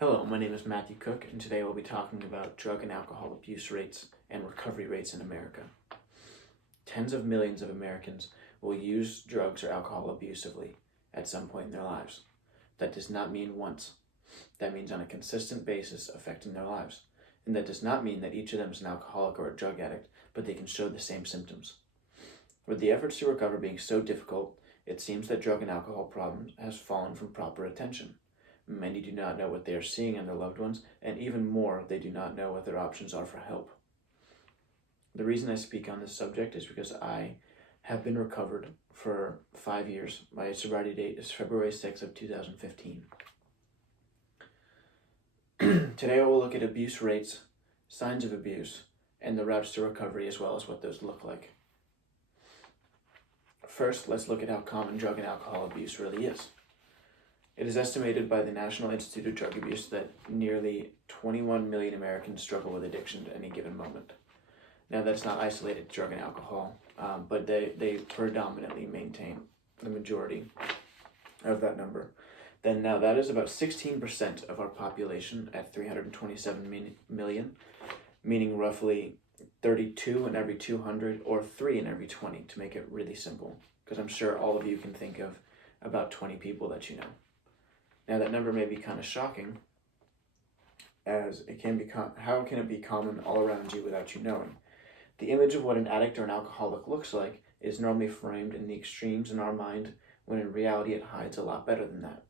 Hello, my name is Matthew Cook, and today we'll be talking about drug and alcohol abuse rates and recovery rates in America. Tens of millions of Americans will use drugs or alcohol abusively at some point in their lives. That does not mean once. That means on a consistent basis affecting their lives. And that does not mean that each of them is an alcoholic or a drug addict, but they can show the same symptoms. With the efforts to recover being so difficult, it seems that drug and alcohol problems has fallen from proper attention. Many do not know what they are seeing in their loved ones, and even more, they do not know what their options are for help. The reason I speak on this subject is because I have been recovered for 5 years. My sobriety date is February 6th of 2015. Today I will look at abuse rates, signs of abuse, and the routes to recovery as well as what those look like. First, let's look at how common drug and alcohol abuse really is. It is estimated by the National Institute of Drug Abuse that nearly 21 million Americans struggle with addiction at any given moment. Now, that's not isolated to drug and alcohol, but they predominantly maintain the majority of that number. Then now that is about 16% of our population at 327 million, meaning roughly 32 in every 200 or 3 in every 20 to make it really simple, because I'm sure all of you can think of about 20 people that you know. Now that number may be kind of shocking, as it can be. How can it be common all around you without you knowing? The image of what an addict or an alcoholic looks like is normally framed in the extremes in our mind, when in reality it hides a lot better than that.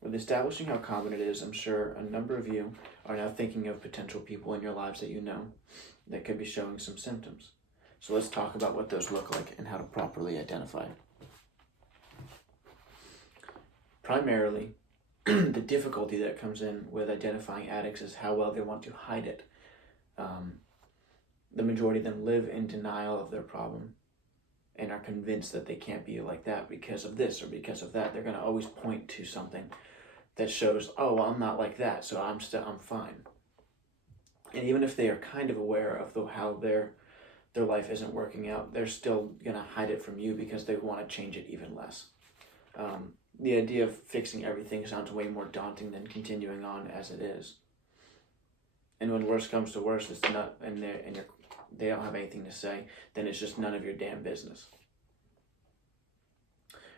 With establishing how common it is, I'm sure a number of you are now thinking of potential people in your lives that you know that could be showing some symptoms. So let's talk about what those look like and how to properly identify. Primarily, the difficulty that comes in with identifying addicts is how well they want to hide it. The majority of them live in denial of their problem and are convinced that they can't be like that because of this or because of that. They're going to always point to something that shows, oh, well, I'm not like that, so I'm fine. And even if they are kind of aware of how their life isn't working out, they're still going to hide it from you because they want to change it even less. The idea of fixing everything sounds way more daunting than continuing on as it is. And when worse comes to worse, it's not, and they don't have anything to say, then it's just none of your damn business.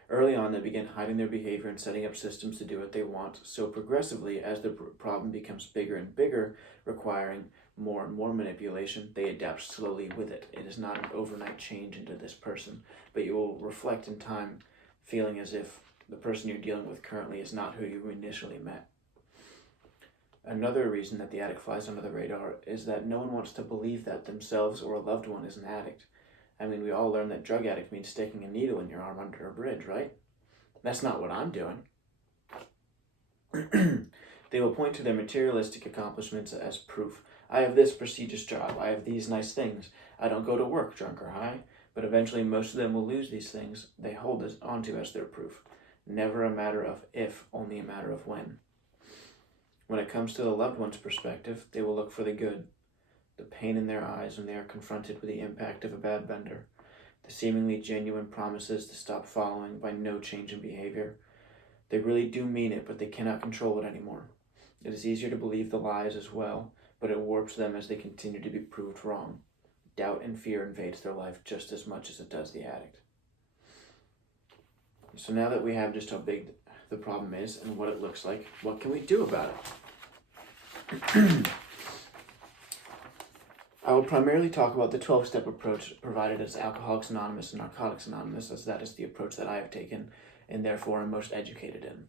Early on, they begin hiding their behavior and setting up systems to do what they want. So progressively, as the problem becomes bigger and bigger, requiring more and more manipulation, they adapt slowly with it. It is not an overnight change into this person, but you will reflect in time, feeling as if the person you're dealing with currently is not who you initially met. Another reason that the addict flies under the radar is that no one wants to believe that themselves or a loved one is an addict. I mean, we all learn that drug addict means sticking a needle in your arm under a bridge, right? That's not what I'm doing. They will point to their materialistic accomplishments as proof. I have this prestigious job. I have these nice things. I don't go to work drunk or high. But eventually most of them will lose these things they hold onto as their proof. Never a matter of if, only a matter of when. When it comes to the loved one's perspective, they will look for the good, the pain in their eyes when they are confronted with the impact of a bad bender, the seemingly genuine promises to stop following by no change in behavior. They really do mean it, but they cannot control it anymore. It is easier to believe the lies as well, but it warps them as they continue to be proved wrong. Doubt and fear invades their life just as much as it does the addict. So now that we have just how big the problem is and what it looks like, what can we do about it? I will primarily talk about the 12-step approach provided as Alcoholics Anonymous and Narcotics Anonymous, as that is the approach that I have taken and therefore am most educated in.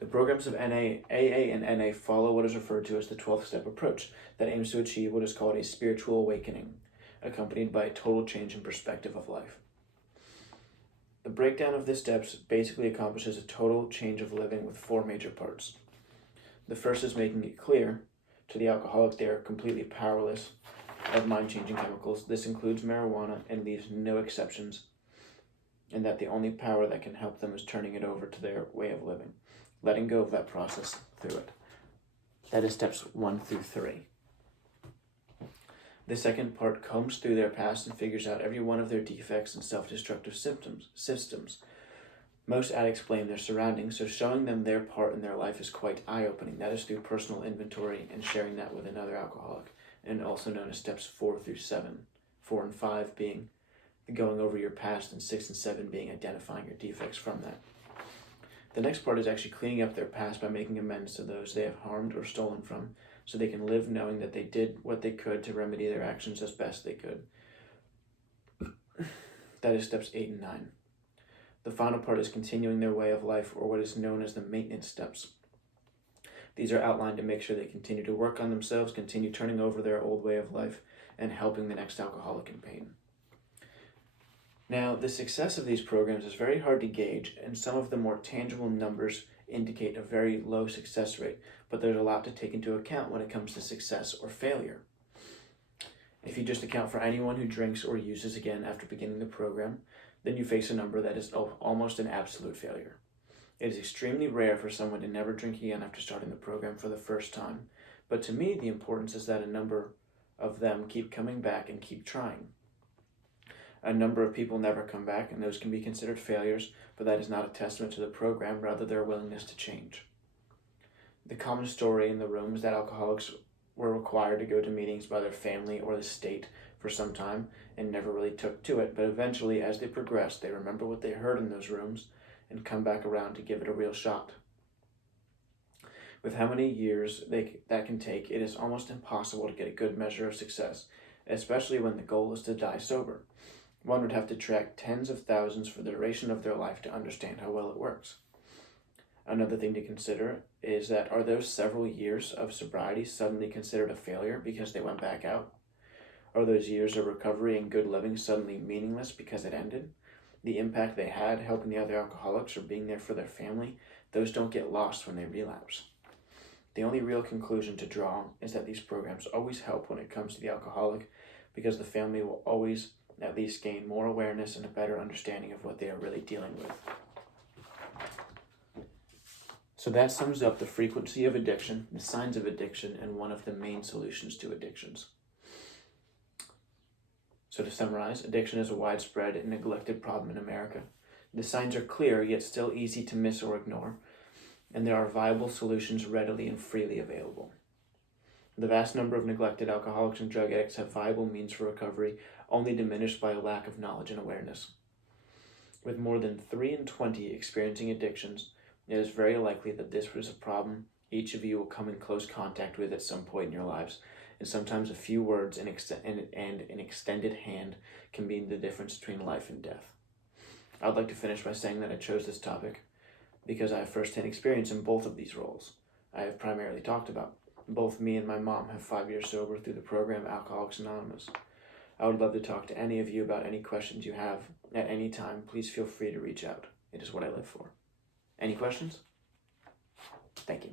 The programs of AA and NA follow what is referred to as the 12-step approach that aims to achieve what is called a spiritual awakening, accompanied by a total change in perspective of life. The breakdown of the steps basically accomplishes a total change of living with 4 major parts. The first is making it clear to the alcoholic they are completely powerless of mind-changing chemicals. This includes marijuana and leaves no exceptions, and that the only power that can help them is turning it over to their way of living, letting go of that process through it. That is steps 1 through 3. The second part combs through their past and figures out every one of their defects and self-destructive systems. Most addicts blame their surroundings, so showing them their part in their life is quite eye-opening. That is through personal inventory and sharing that with another alcoholic, and also known as steps 4 through 7. 4 and 5 being going over your past, and 6 and 7 being identifying your defects from that. The next part is actually cleaning up their past by making amends to those they have harmed or stolen from, so they can live knowing that they did what they could to remedy their actions as best they could. That is steps 8 and 9. The final part is continuing their way of life, or what is known as the maintenance steps. These are outlined to make sure they continue to work on themselves, continue turning over their old way of life, and helping the next alcoholic in pain. Now, the success of these programs is very hard to gauge, and some of the more tangible numbers indicate a very low success rate, but there's a lot to take into account when it comes to success or failure. If you just account for anyone who drinks or uses again after beginning the program, then you face a number that is almost an absolute failure. It is extremely rare for someone to never drink again after starting the program for the first time, but to me the importance is that a number of them keep coming back and keep trying. A number of people never come back, and those can be considered failures, but that is not a testament to the program, rather their willingness to change. The common story in the room is that alcoholics were required to go to meetings by their family or the state for some time and never really took to it, but eventually as they progressed, they remember what they heard in those rooms and come back around to give it a real shot. With how many years that can take, it is almost impossible to get a good measure of success, especially when the goal is to die sober. One would have to track tens of thousands for the duration of their life to understand how well it works. Another thing to consider is that are those several years of sobriety suddenly considered a failure because they went back out? Are those years of recovery and good living suddenly meaningless because it ended? The impact they had helping the other alcoholics or being there for their family, those don't get lost when they relapse. The only real conclusion to draw is that these programs always help when it comes to the alcoholic, because the family will always at least gain more awareness and a better understanding of what they are really dealing with. So that sums up the frequency of addiction, the signs of addiction, and one of the main solutions to addictions. So to summarize, addiction is a widespread and neglected problem in America. The signs are clear, yet still easy to miss or ignore, and there are viable solutions readily and freely available. The vast number of neglected alcoholics and drug addicts have viable means for recovery, only diminished by a lack of knowledge and awareness. With more than 3 in 20 experiencing addictions, it is very likely that this is a problem each of you will come in close contact with at some point in your lives, and sometimes a few words and an extended hand can mean the difference between life and death. I would like to finish by saying that I chose this topic because I have first-hand experience in both of these roles I have primarily talked about. Both me and my mom have 5 years sober through the program Alcoholics Anonymous. I would love to talk to any of you about any questions you have at any time. Please feel free to reach out. It is what I live for. Any questions? Thank you.